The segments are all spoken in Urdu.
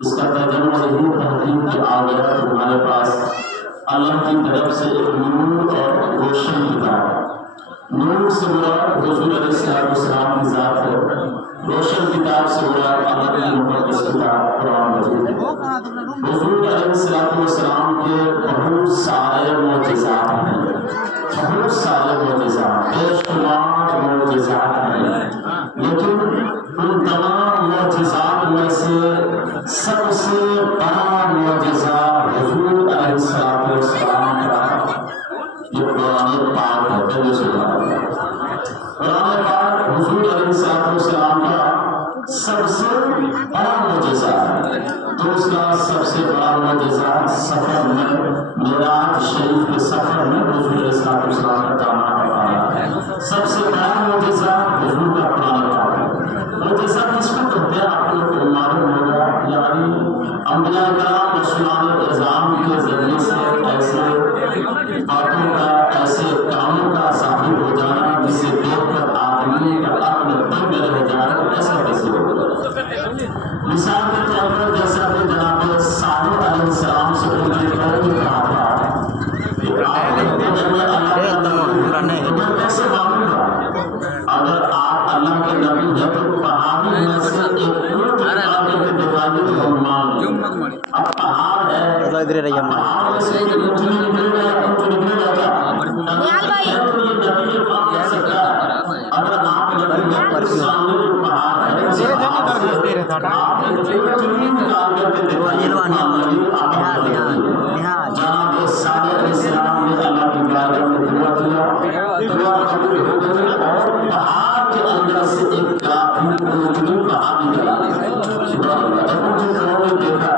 اس کا پیغام ضرور تحقیق کہ آ گیا تمہارے پاس اللہ کی طرف سے ایک نور اور روشن کتاب. نور سے مراد حضور علیہ السلام کی ذات ہے. روشن کتاب سے مراد اللہ کی مقدس کتاب قرآن مجید. حضور علیہ السلام کے بہت سارے معجزات ہیں, بہت سارے معجزات, بے شمار معجزات ہیں, لیکن ان تمام معجزات میں سے سب سے بڑا معجزہ حضور علیہ السلام کا جو قرآن پاک ہے. قرآن پاک حضور علیہ السلام کا سب سے بڑا معجزہ ہے. تو اس کا سب سے بڑا معجزہ سفر میں, معراج شریف کے سفر میں حضور علیہ السلام کا جانا ہے. سب سے بڑا معجزہ حضور کا قرآن پاک ہے. معجزہ کس کو کہتے ہیں آپ لوگ کو معلوم ہوگا, یعنی انبیاء کرام رسولان اعظام کے ذریعے سے ایسے باتوں کا, ایسے کاموں کا ظاہر ہو جانا جسے دیکھ کر آدمی کا عقل دم میں رہ جانا, ایسا کیسے ہو جاتا. مثال کے طور پر جیسا کہ جناب صالح علیہ السلام سے انہوں نے کہا تھا کیسے معلوم تھا اگر آپ اللہ کے نبی ہیں تو پہاڑی میں سے ایک اب پہاڑ ہے, پہاڑ سے اگر آپ سامنے پہاڑ ہے جناب صالح علیہ السلام نے اللہ کی بارگاہ میں دعا کیا, دعا قبول ہو گئی اور پہاڑ کے اندر سے ایک کافی اونچی پہاڑ نکلا. دیکھا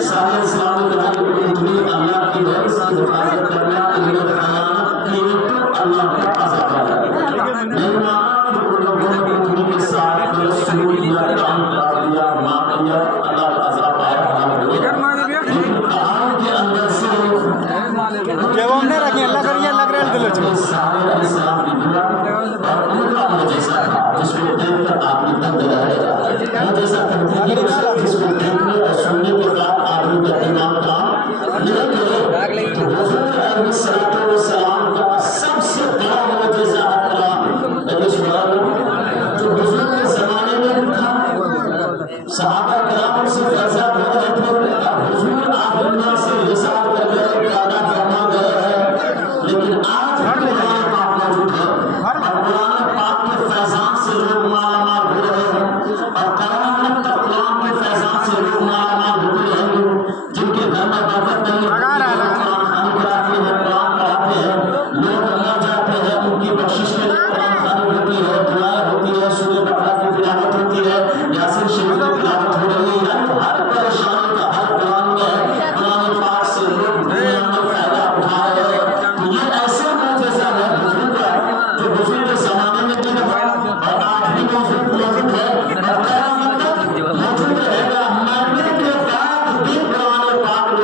صالح السلام نے کہا کہ اللہ کی حفاظت کرنا, اللہ کا عذاب ہے. کے ساتھ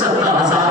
70,000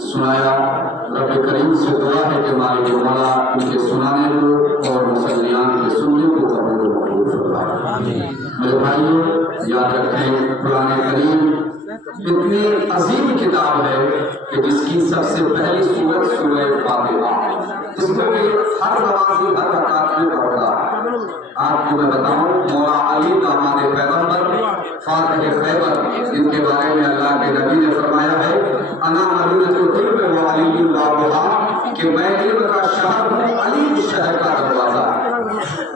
سنایا. رب کریم سے دعا ہے کہ مالک مولا ان کے سنانے کو اور مسلیان کے سننے کو قبول و منظور فرمائے. میرے بھائیوں یاد رکھیں قرآن کریم اتنی عظیم کتاب ہے کہ جس کی سب سے پہلی سورت سورہ فاتحہ، جس کو کہ ہر نمازی ہر رکعت میں پڑھتا ہے. آپ کو میں بتاؤں مولا علی داماد پیغمبر فاتح خیبر، ان کے بارے میں اللہ کے نبی نے فرمایا ہے انا مدینۃ العلم و علی بابها، کہ میں علم کا شہر ہوں، علی شہر کا دروازہ.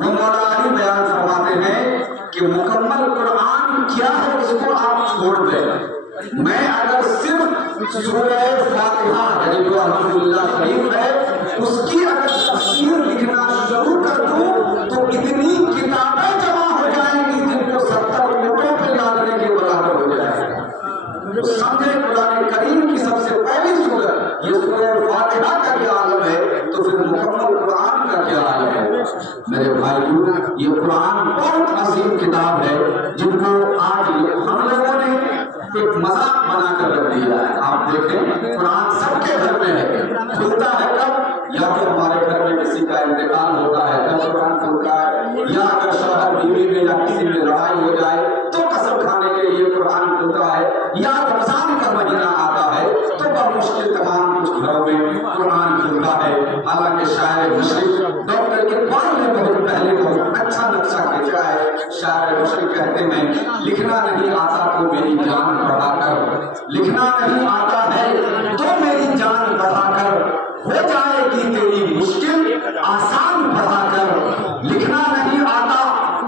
وہ مولا علی بیان فرماتے ہیں کہ مکمل قرآن کیا ہے اس کو آپ چھوڑ دیں. میں اگر صرف سورہ فاتحہ یعنی جو الحمدللہ شریف ہے اس کی اگر تفسیر لکھنا شروع کر دوں تو اتنی کتابیں جمع ہو جائیں گی جن کو 70 منٹوں پہ یادنے کے برابر ہو جائے گا. سمجھے قرآن کریم کی سب سے پہلی سورت یہ سورہ فاتحہ کا کیا عالم ہے تو پھر مکمل قرآن کا کیا عالم ہے. میرے بھائیوں یہ قرآن بہت عظیم کتاب ہے جن کو آج ہم لوگوں نے ایک مذاق بنا کر رکھ دیا ہے. آپ دیکھیں قرآن سب کے گھر میں ہے، کھلتا ہے کب یا تو ہمارے گھر میں کسی کا انتقال ہوتا ہے تب قرآن کھلتا ہے، یا اگر شوہر بیوی میں یا کسی میں لڑائی ہو جائے تو قسم کھانے کے لیے قرآن کھلتا ہے، یا رمضان کا مہینہ آتا ہے تو بہت مشکل تمام کچھ گھروں میں قرآن کھلتا ہے. حالانکہ شاعر مشرق ڈاکٹر اقبال نے بہت پہلے بہت اچھا نقشہ کھینچا ہے. شاعر مشرق کہتے ہیں لکھنا نہیں آتا تو میری جان بڑھا کر، لکھنا نہیں آتا ہے تو میری جان بڑھا کر، ہو جائے گی تیری مشکل آسان بڑھا کر. لکھنا نہیں آتا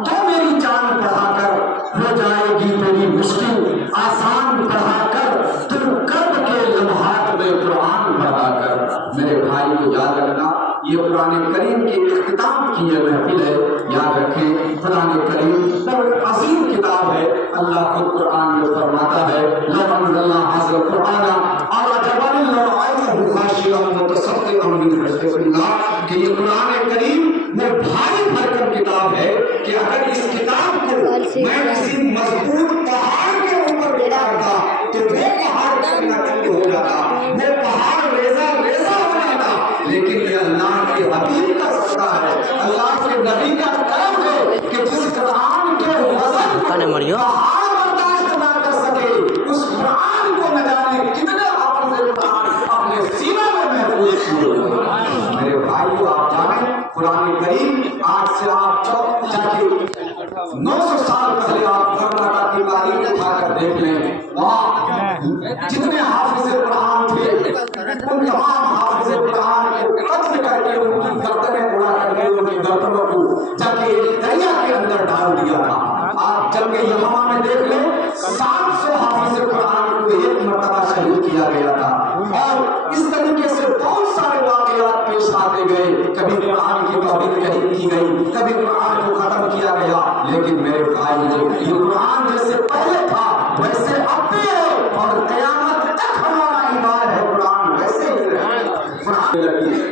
تو میری جان بڑھا کر، ہو جائے گی تیری مشکل آسان بڑھا کر، تم کرب کے لمحات میں قرآن بڑھا کر. میرے بھائی کو یاد رکھنا یہ قرآن کریم کے اختتام کی یہ محفل ہے. یاد رکھیں قرآن کریم بہت عظیم کتاب ہے. اللہ خود قرآن میں فرماتا ہے لو انزلنا ھذا القرآن علی جبل لرأیتہ خاشعا متصدعا من خشیۃ اللہ، کہ یہ قرآن کریم وہ بھاری بھرکم کتاب ہے کہ اگر اس کتاب کو میں کسی مضبوط پہاڑ کے اوپر بٹھا کرتا تو وہ پہاڑ ٹوٹنا شروع ہو جاتا، وہ پہاڑ ریزہ ریزہ ہو جاتا. لیکن یہ اللہ کے حبیب کا صدقہ ہے، اللہ کے نبی کا کرم ہے کہ جس قرآن کے وزن کو پہاڑ برداشت نہ کر سکے اس قرآن کو نہ جانے کتنے حافظ قرآن اپنے سینہ میں محفوظ کیے. میرے بھائیو آپ جانیں قرآن کریم آج سے آپ جا کے 900 سال پہلے آپ کربلا کی تاریخ اٹھا کر دیکھ لیں، وہاں جتنے حافظ قرآن تھے ان تمام حافظ قرآن کو قتل کر کے ان کی گردنیں اڑا کر کے ان کی گردنوں کو جا کے دریا کے اندر ڈال دیا تھا. آپ جنگ یمامہ میں دیکھ لیں 700 حافظ قرآن کو ایک مرتبہ شہید کیا گیا تھا. اور اس طریقے سے بہت سارے واقعات پیش آتے گئے، کبھی قرآن کی توہین کی گئی، کبھی قرآن کو ختم کیا گیا. لیکن میرے بھائی یہ قرآن جیسے پہلے تھا ویسے اب بھی ہے اور قیامت تک ہمارا ایمان ہے قرآن ویسے ہی رہے.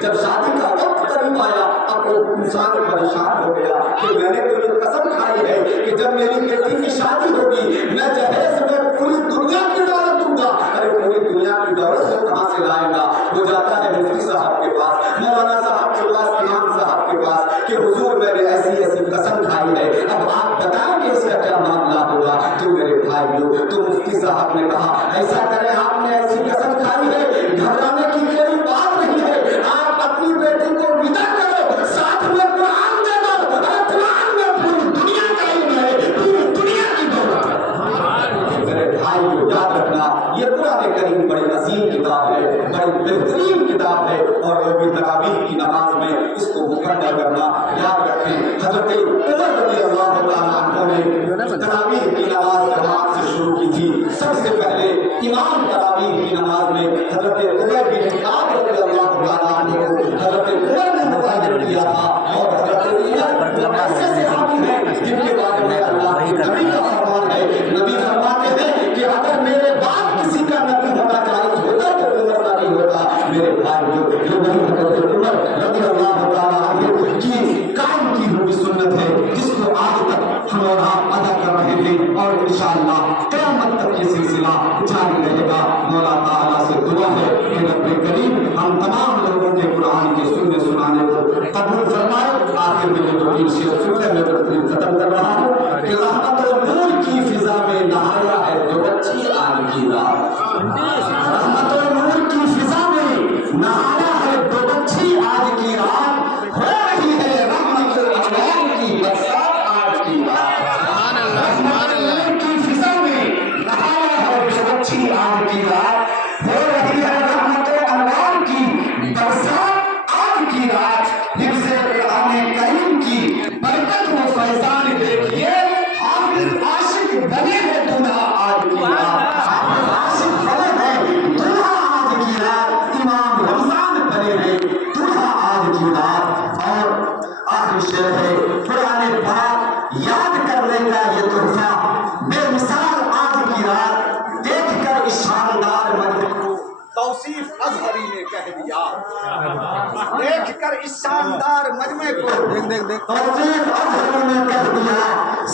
جب شادی کا وقت قریب آیا اب وہ انسان پریشان ہو گیا کہ میں نے تو یہ قسم کھائی ہے کہ جب میری بیٹی کی شادی ہوگی میں جہیز میں پوری دنیا کی دولت دوں گا. ارے پوری دنیا کی دولت سے کہاں سے لائے گا؟ وہ جاتا ہے مفتی صاحب کے پاس، مولانا صاحب کے پاس، امام صاحب کے پاس کہ حضور میں نے ایسی ایسی قسم کھائی ہے، اب آپ بتائیں کہ اس کا کیا معاملہ ہوگا. تو میرے بھائیو تو مفتی صاحب نے کہا ایسا کریں آپ نے ایسی قسم کھائی ہے گھبرانے کی کوئی بات نہیں ہے، آپ اپنی بیٹی کو ودا کرو ساتھ میں قرآن دے دو، اور قرآن میں پوری دنیا کا علم ہے، پوری دنیا کی دولت ہے. میرے بھائی کو یاد رکھنا یہ قرآن کریم بڑی عظیم کتاب ہے، بڑی بہترین کتاب ہے اور وہ بھی تراویح کی نماز میں اس کو مکمل کرنا. یاد رکھیں حضرت عمر رضی اللہ تعالیٰ عنہ نے تراویح کی نماز جماعت سے شروع کی تھی. سب سے پہلے امام تراویح کی نماز میں حضرت عمر بن کعب رضی اللہ تعالیٰ عنہ کو حضرت عمر نے متعین کیا تھا. اور حضرت عمر ایسے صحابی ہیں جن کے بارے میں اللہ کے نبی کا فرمان ہے، نبی فرماتے ہیں کہ اگر میرے بعد کسی کا نبی ہونا جائز ہوتا تو عمر کا نہیں ہوتا. میرے بھائی یہ وہی حضرت عمر رضی اللہ تعالیٰ عنہ کی قائم کی ہوئی سنت ہے جس کو آج تک ہم اور آپ ادا کر رہے ہیں اور انشاءاللہ قیامت تک یہ سلسلہ جاری رہے گا. مولا تعالیٰ سے دعا ہے کہ قبول فرمائے. آخر میں یہ 2-3 شعر سن لیں, میں تقریر ختم کر رہا ہوں کہ رحمت و نور کی فضا میں نہایا ہے جو بچی آج کی رات. رحمت و نور کی فضا میں نہایا ہے جو بچی آج کی رات. ہو رہی ہے رحمت انوار کی برسات آج کی رات. رحمت و نور کی فضا میں نہایا ہے جو بچی آج کی رات. ہو رہی ہے رحمت انوار کی برسات آج کی رات. حفظ قرآن کریم کی برکت و فیضان دیکھیے, حافظ عاشق بنے ہیں دلہا آج کی رات. حافظ عاشق بنے ہیں دلہا آج کی رات. امام رمضان بنے ہیں دلہا آج کی رات. اور آخری شعر ہے قرآن پاک یاد کرنے کا یہ تحفہ بے مثال آج کی رات. دیکھ کر اس شاندار مجمع کو توصیف اظہری نے کہہ دیا. دیکھ کر اس شاندار مجمع کو توصیف اظہری نے کہہ دیا.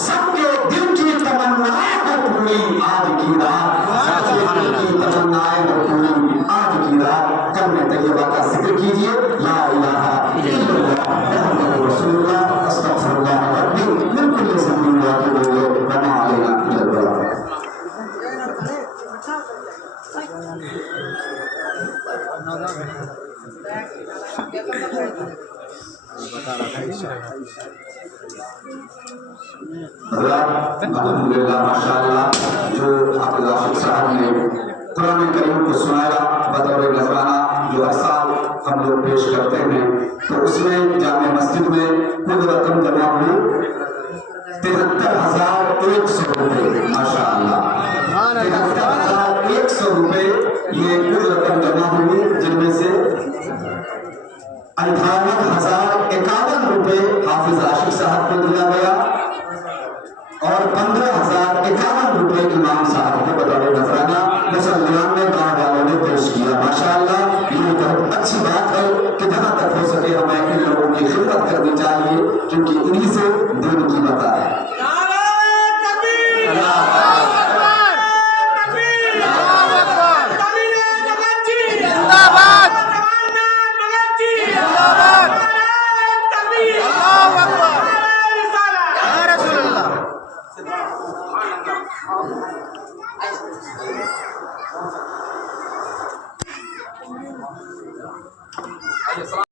سب کے دل کی تمنائیں ہیں پوری آج کی رات. سب کے دل کی تمنائیں ہیں پوری آج کی رات. کلمہ طیبہ کا ذکر کیجیے, لا الہ الا اللہ محمد رسول اللہ استغفر اللہ ربی من کل ذنب واتوب الیہ وما علینا الا البلاغ. الحمدللہ ماشاءاللہ جو حافظ عاشق صاحب نے قرآن کریم کو سنایا بطور نذرانہ جو ہر سال ہم لوگ پیش کرتے ہیں, تو اس میں جامع مسجد میں کل رقم جمع ہوئی 73,100 روپے. ماشاءاللہ 73,100 روپے یہ کل رقم جمع ہوئی, جن میں سے 58,051 روپے حافظ عاشق صاحب کو دیا گیا اور 15,051 روپے امام صاحب کو بطور نذرانہ مسلمان نے گاؤں والوں نے پیش کیا. ماشاءاللہ یہ بہت اچھی بات ہے کہ جہاں تک ہو سکے ہمیں ان لوگوں کی خدمت کرنی چاہیے, کیونکہ انہی سے دین کی بتا ہے.